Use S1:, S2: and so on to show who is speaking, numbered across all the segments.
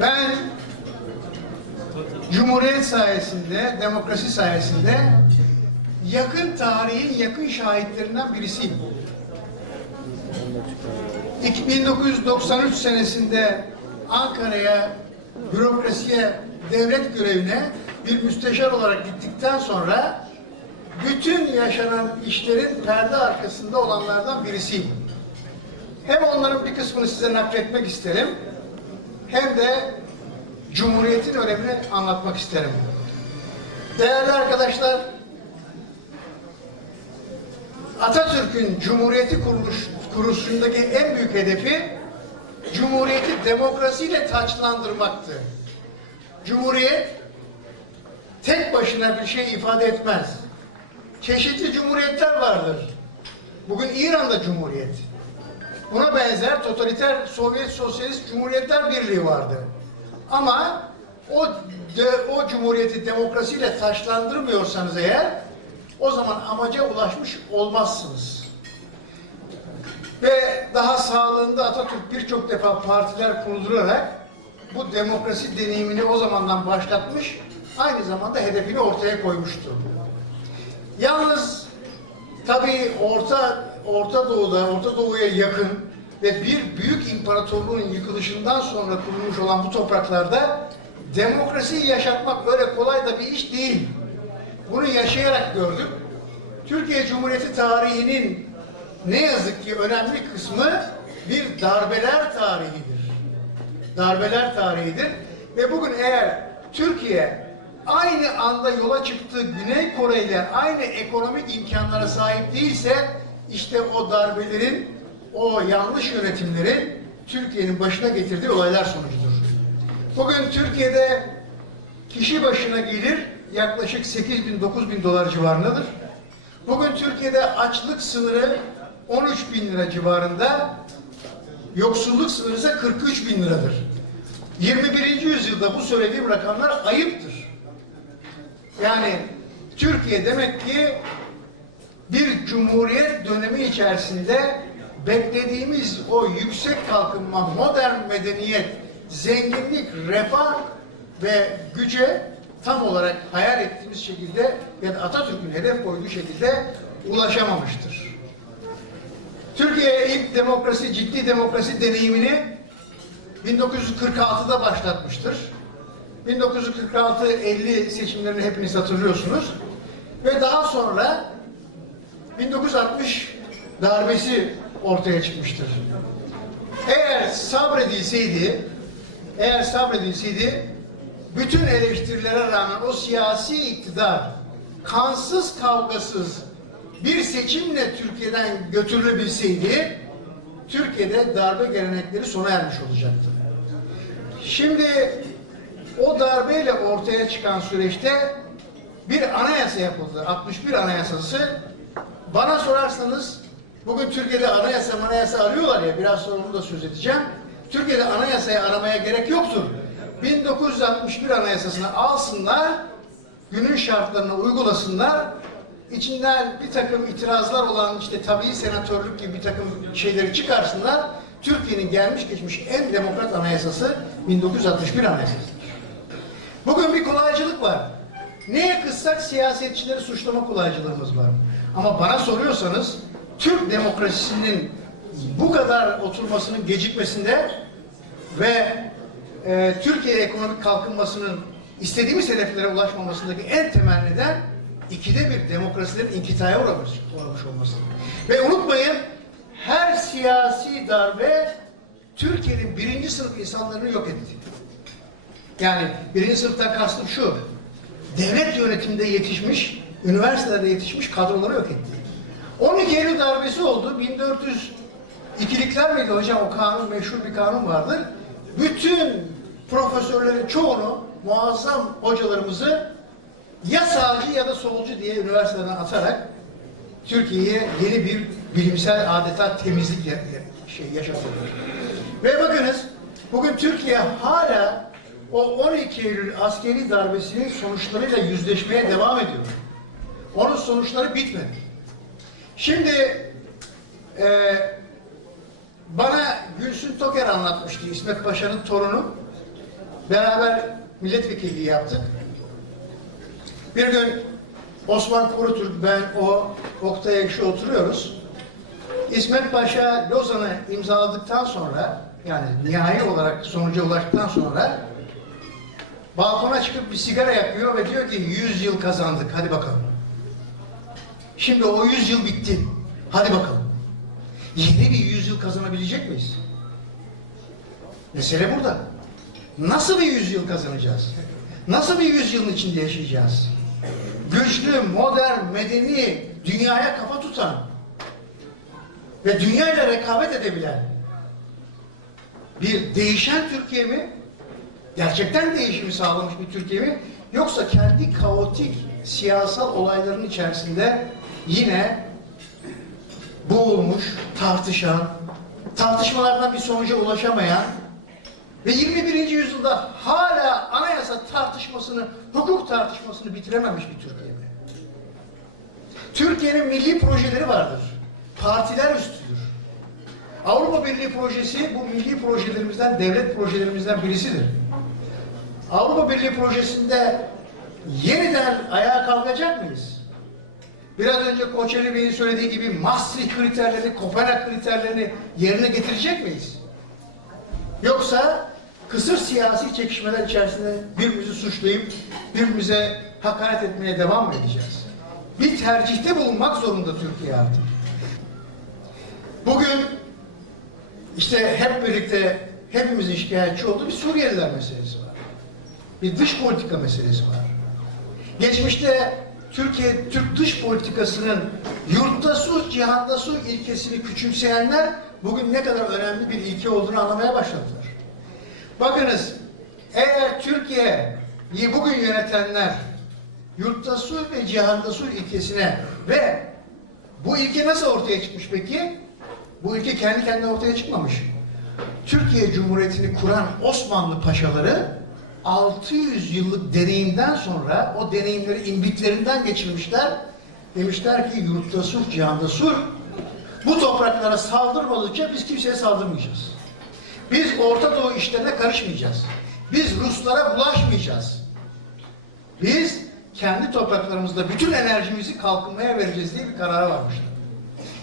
S1: ben Cumhuriyet sayesinde, demokrasi sayesinde yakın tarihin yakın şahitlerinden birisiyim. İki- 1993 senesinde Ankara'ya, bürokrasiye, devlet görevine bir müsteşar olarak gittikten sonra bütün yaşanan işlerin perde arkasında olanlardan birisiyim. Hem onların bir kısmını size nakletmek isterim, hem de Cumhuriyet'in önemini anlatmak isterim. Değerli arkadaşlar, Atatürk'ün Cumhuriyeti kuruluş, kuruluşundaki en büyük hedefi Cumhuriyeti demokrasiyle taçlandırmaktı. Cumhuriyet tek başına bir şey ifade etmez. Çeşitli cumhuriyetler vardır. Bugün İran'da cumhuriyet. Buna benzer totaliter Sovyet Sosyalist Cumhuriyetler Birliği vardı. Ama o de, o cumhuriyeti demokrasiyle taşlandırmıyorsanız eğer o zaman amaca ulaşmış olmazsınız. Ve daha sağlığında Atatürk birçok defa partiler kurdurarak bu demokrasi deneyimini o zamandan başlatmış, aynı zamanda hedefini ortaya koymuştu. Yalnız tabii Orta Orta Doğu'da, Orta Doğu'ya yakın ve bir büyük imparatorluğun yıkılışından sonra kurulmuş olan bu topraklarda demokrasiyi yaşatmak öyle kolay da bir iş değil. Bunu yaşayarak gördük. Türkiye Cumhuriyeti tarihinin ne yazık ki önemli kısmı bir darbeler tarihidir. Darbeler tarihidir. Ve bugün eğer Türkiye aynı anda yola çıktığı Güney Kore ile aynı ekonomik imkanlara sahip değilse işte o darbelerin, o yanlış yönetimlerin Türkiye'nin başına getirdiği olaylar sonucudur. Bugün Türkiye'de kişi başına gelir yaklaşık 8 bin 9 bin dolar civarındadır. Bugün Türkiye'de açlık sınırı 13 bin lira civarında, yoksulluk sınırı ise 43 bin liradır. 21. yüzyılda bu söylediğim rakamlar ayıptır. Yani Türkiye demek ki bir cumhuriyet dönemi içerisinde beklediğimiz o yüksek kalkınma, modern medeniyet, zenginlik, refah ve güce tam olarak hayal ettiğimiz şekilde ya da Atatürk'ün hedef koyduğu şekilde ulaşamamıştır. Türkiye ilk demokrasi, ciddi demokrasi deneyimini 1946'da başlatmıştır. 1946-50 seçimlerini hepiniz hatırlıyorsunuz. Ve daha sonra 1960 darbesi ortaya çıkmıştır. Eğer sabredilseydi, eğer sabredilseydi bütün eleştirilere rağmen o siyasi iktidar kansız kavgasız bir seçimle Türkiye'den götürülebilseydi Türkiye'de darbe gelenekleri sona ermiş olacaktı. Şimdi o darbeyle ortaya çıkan süreçte bir anayasa yapıldı. 61 anayasası. Bana sorarsanız bugün Türkiye'de anayasa anayasa arıyorlar ya biraz sonra onu da söz edeceğim. Türkiye'de anayasayı aramaya gerek yoktur. 1961 anayasasını alsınlar, günün şartlarına uygulasınlar. İçinden bir takım itirazlar olan işte tabii senatörlük gibi bir takım şeyleri çıkarsınlar. Türkiye'nin gelmiş geçmiş en demokrat anayasası 1961 anayasasıdır. Bugün bir kolaycılık var. Neye kızsak siyasetçileri suçlama kolaycılığımız var. Ama bana soruyorsanız Türk demokrasisinin bu kadar oturmasının gecikmesinde ve e, Türkiye ekonomik kalkınmasının istediğimiz hedeflere ulaşmamasındaki en temel neden ikide bir demokrasilerin inkitaya uğramış, uğramış olması. Ve unutmayın her siyasi darbe Türkiye'nin birinci sınıf insanlarını yok etti. Yani birinci sınıftan kastım şu. Devlet yönetiminde yetişmiş, üniversitelerde yetişmiş kadroları yok etti. 12 Eylül darbesi oldu. 1402'likler miydi hocam? O kanun meşhur bir kanun vardır. Bütün profesörlerin çoğunu, muazzam hocalarımızı ya sağcı ya da solcu diye üniversiteden atarak Türkiye'ye yeni bir bilimsel adeta temizlik şey yaşatıldı. Ve bakınız bugün Türkiye hala o 12 Eylül askeri darbesinin sonuçlarıyla yüzleşmeye devam ediyor. Onun sonuçları bitmedi. Şimdi e, bana Gülsün Toker anlatmıştı İsmet Paşa'nın torunu. beraber milletvekilliği yaptık. Bir gün Osman Kurutürk, ben, o, Oktay Ekşi oturuyoruz. İsmet Paşa Lozan'ı imzaladıktan sonra, yani nihai olarak sonuca ulaştıktan sonra balkona çıkıp bir sigara yakıyor ve diyor ki 100 yıl kazandık, hadi bakalım. Şimdi o 100 yıl bitti, hadi bakalım. Yeni bir 100 yıl kazanabilecek miyiz? Mesele burada. Nasıl bir yüzyıl kazanacağız? Nasıl bir yüzyılın içinde yaşayacağız? Güçlü, modern, medeni, dünyaya kafa tutan ve dünyayla rekabet edebilen bir değişen Türkiye mi? Gerçekten değişimi sağlamış bir Türkiye mi? Yoksa kendi kaotik siyasal olayların içerisinde yine boğulmuş, tartışan, tartışmalardan bir sonuca ulaşamayan ve 21. yüzyılda hala anayasa tartışmasını, hukuk tartışmasını bitirememiş bir Türkiye mi? Türkiye'nin milli projeleri vardır. Partiler üstüdür. Avrupa Birliği projesi bu milli projelerimizden, devlet projelerimizden birisidir. Avrupa Birliği projesinde yeniden ayağa kalkacak mıyız? Biraz önce Koçeli Bey'in söylediği gibi Maastricht kriterlerini, Kopenhag kriterlerini yerine getirecek miyiz? Yoksa kısır siyasi çekişmeler içerisinde birbirimizi suçlayıp birbirimize hakaret etmeye devam mı edeceğiz? Bir tercihte bulunmak zorunda Türkiye artık. Bugün işte hep birlikte hepimizin şikayetçi olduğu bir Suriyeliler meselesi var. Bir dış politika meselesi var. Geçmişte Türkiye Türk dış politikasının yurtta sulh, cihanda sulh ilkesini küçümseyenler bugün ne kadar önemli bir ilke olduğunu anlamaya başladılar. Bakınız, eğer Türkiye'yi bugün yönetenler yurtta sulh ve cihanda sulh ilkesine ve bu ilke nasıl ortaya çıkmış peki? Bu ilke kendi kendine ortaya çıkmamış. Türkiye Cumhuriyeti'ni kuran Osmanlı paşaları 600 yıllık deneyimden sonra o deneyimleri imbiklerinden geçirmişler. Demişler ki yurtta sulh, cihanda sulh. Bu topraklara saldırmadıkça biz kimseye saldırmayacağız. Biz Orta Doğu işlerine karışmayacağız. Biz Ruslara bulaşmayacağız. Biz kendi topraklarımızda bütün enerjimizi kalkınmaya vereceğiz diye bir karara varmışlar.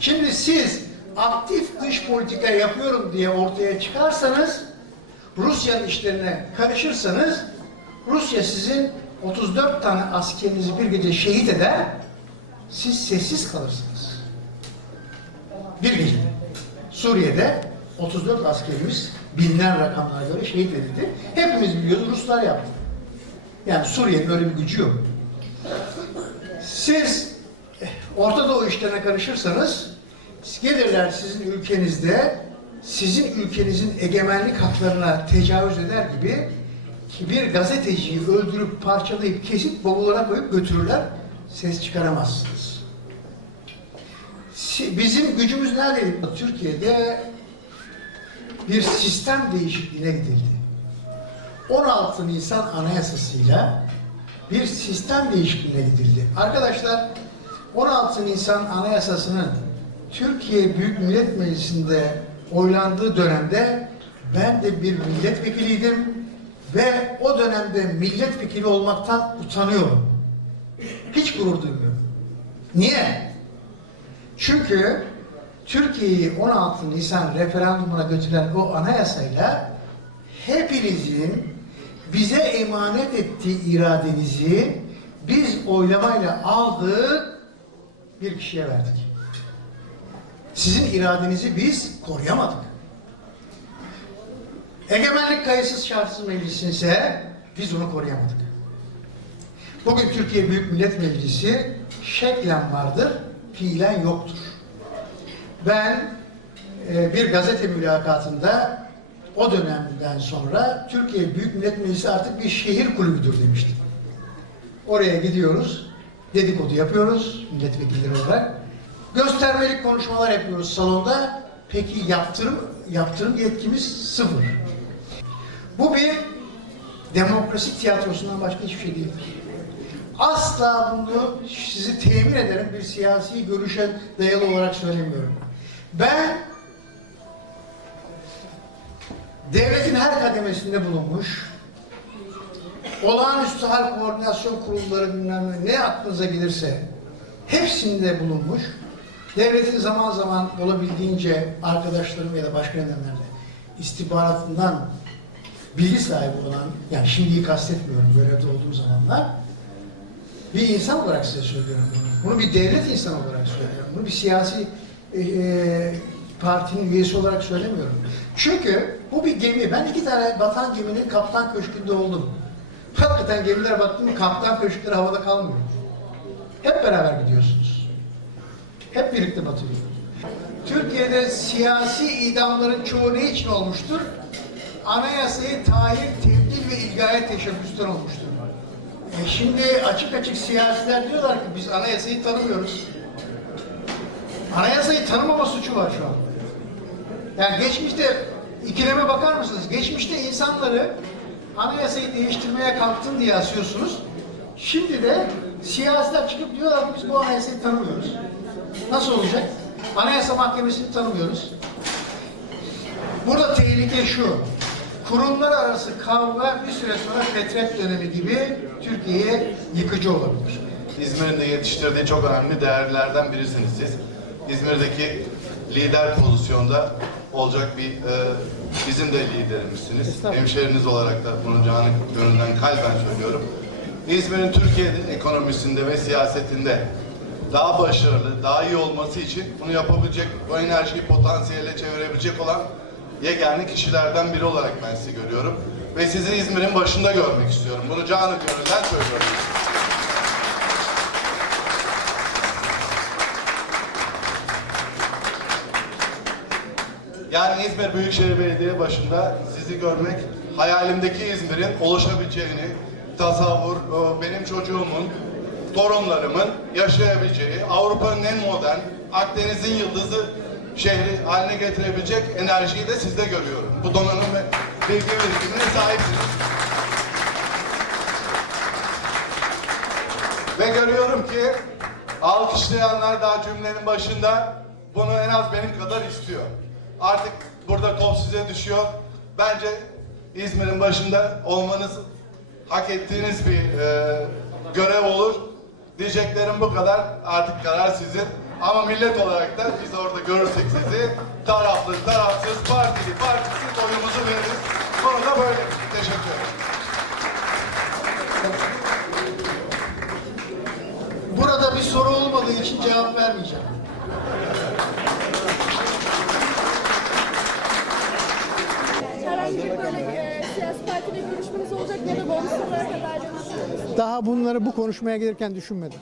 S1: Şimdi siz aktif dış politika yapıyorum diye ortaya çıkarsanız, Rusya'nın işlerine karışırsanız, Rusya sizin 34 tane askerinizi bir gece şehit eder, siz sessiz kalırsınız. Bir gece. Suriye'de 34 askerimiz bilinen rakamlara göre şehit edildi. Hepimiz biliyoruz Ruslar yaptı. Yani Suriye'nin öyle bir gücü yok. Siz eh, Orta Doğu işlerine karışırsanız gelirler sizin ülkenizde sizin ülkenizin egemenlik haklarına tecavüz eder gibi bir gazeteciyi öldürüp parçalayıp kesip bavullara koyup götürürler. Ses çıkaramazsınız. Bizim gücümüz neredeydi? Türkiye'de bir sistem değişikliğine gidildi. 16 Nisan Anayasası'yla bir sistem değişikliğine gidildi. Arkadaşlar 16 Nisan Anayasası'nın Türkiye Büyük Millet Meclisi'nde oylandığı dönemde ben de bir milletvekiliydim ve o dönemde milletvekili olmaktan utanıyorum. Hiç gurur duymuyorum. Niye? Çünkü Türkiye'yi 16 Nisan referandumuna götüren o anayasayla hepinizin bize emanet ettiği iradenizi biz oylamayla aldık bir kişiye verdik. Sizin iradenizi biz koruyamadık. Egemenlik kayıtsız şartsız meclisinse biz onu koruyamadık. Bugün Türkiye Büyük Millet Meclisi şeklen vardır, fiilen yoktur. Ben e, bir gazete mülakatında o dönemden sonra Türkiye Büyük Millet Meclisi artık bir şehir kulübüdür demiştim. Oraya gidiyoruz, dedikodu yapıyoruz milletvekilleri olarak. Göstermelik konuşmalar yapıyoruz salonda. Peki yaptırım, yaptırım yetkimiz sıfır. Bu bir demokrasi tiyatrosundan başka hiçbir şey değildir. Asla bunu sizi temin ederim bir siyasi görüşe dayalı olarak söylemiyorum. Ben devletin her kademesinde bulunmuş, olağanüstü hal koordinasyon kurulları bilmem ne, aklınıza gelirse hepsinde bulunmuş. Devletin zaman zaman olabildiğince arkadaşlarım ya da başka nedenlerle istihbaratından bilgi sahibi olan, yani şimdiyi kastetmiyorum görevde olduğum zamanlar, bir insan olarak size söylüyorum bunu. Bunu bir devlet insanı olarak söylüyorum. Bunu bir siyasi e, e, partinin üyesi olarak söylemiyorum. Çünkü bu bir gemi. Ben iki tane batan geminin kaptan köşkünde oldum. Hakikaten gemiler battı mı kaptan köşkleri havada kalmıyor. Hep beraber gidiyorsunuz. Hep birlikte batıyor. Türkiye'de siyasi idamların çoğu ne için olmuştur? Anayasayı tahir, tebdil ve ilgaya teşebbüsten olmuştur. E şimdi açık açık siyasiler diyorlar ki biz anayasayı tanımıyoruz. Anayasayı tanımama suçu var şu an. Yani geçmişte ikileme bakar mısınız? Geçmişte insanları anayasayı değiştirmeye kalktın diye asıyorsunuz. Şimdi de siyasiler çıkıp diyorlar ki biz bu anayasayı tanımıyoruz. Nasıl olacak? Anayasa Mahkemesi'ni tanımıyoruz. Burada tehlike şu. Kurumlar arası kavga bir süre sonra fetret dönemi gibi Türkiye'ye yıkıcı olabilir.
S2: İzmir'in de yetiştirdiği çok önemli değerlerden birisiniz siz. İzmir'deki lider pozisyonda olacak bir e, bizim de liderimizsiniz. Hemşeriniz olarak da bunu canı gönülden kalben söylüyorum. İzmir'in Türkiye'de ekonomisinde ve siyasetinde daha başarılı, daha iyi olması için bunu yapabilecek, bu enerjiyi potansiyele çevirebilecek olan yegane kişilerden biri olarak ben sizi görüyorum. Ve sizi İzmir'in başında görmek istiyorum. Bunu canı gönülden söylüyorum. Yani İzmir Büyükşehir Belediye başında sizi görmek, hayalimdeki İzmir'in oluşabileceğini, tasavvur, benim çocuğumun, torunlarımın yaşayabileceği, Avrupa'nın en modern, Akdeniz'in yıldızı şehri haline getirebilecek enerjiyi de sizde görüyorum. Bu donanım ve bilgi birikimine sahipsiniz. Ve görüyorum ki alkışlayanlar daha cümlenin başında bunu en az benim kadar istiyor. Artık burada top size düşüyor. Bence İzmir'in başında olmanız hak ettiğiniz bir e, görev olur. Diyeceklerim bu kadar. Artık karar sizin. Ama millet olarak da biz orada görürsek sizi taraflı, tarafsız, partili, partisiz oyumuzu veririz. Bunu da böyle. Teşekkür ederim.
S1: Burada bir soru olmadığı için cevap vermeyeceğim.
S3: Partiyle görüşmeniz olacak ya da.
S1: Daha bunları bu konuşmaya gelirken düşünmedim.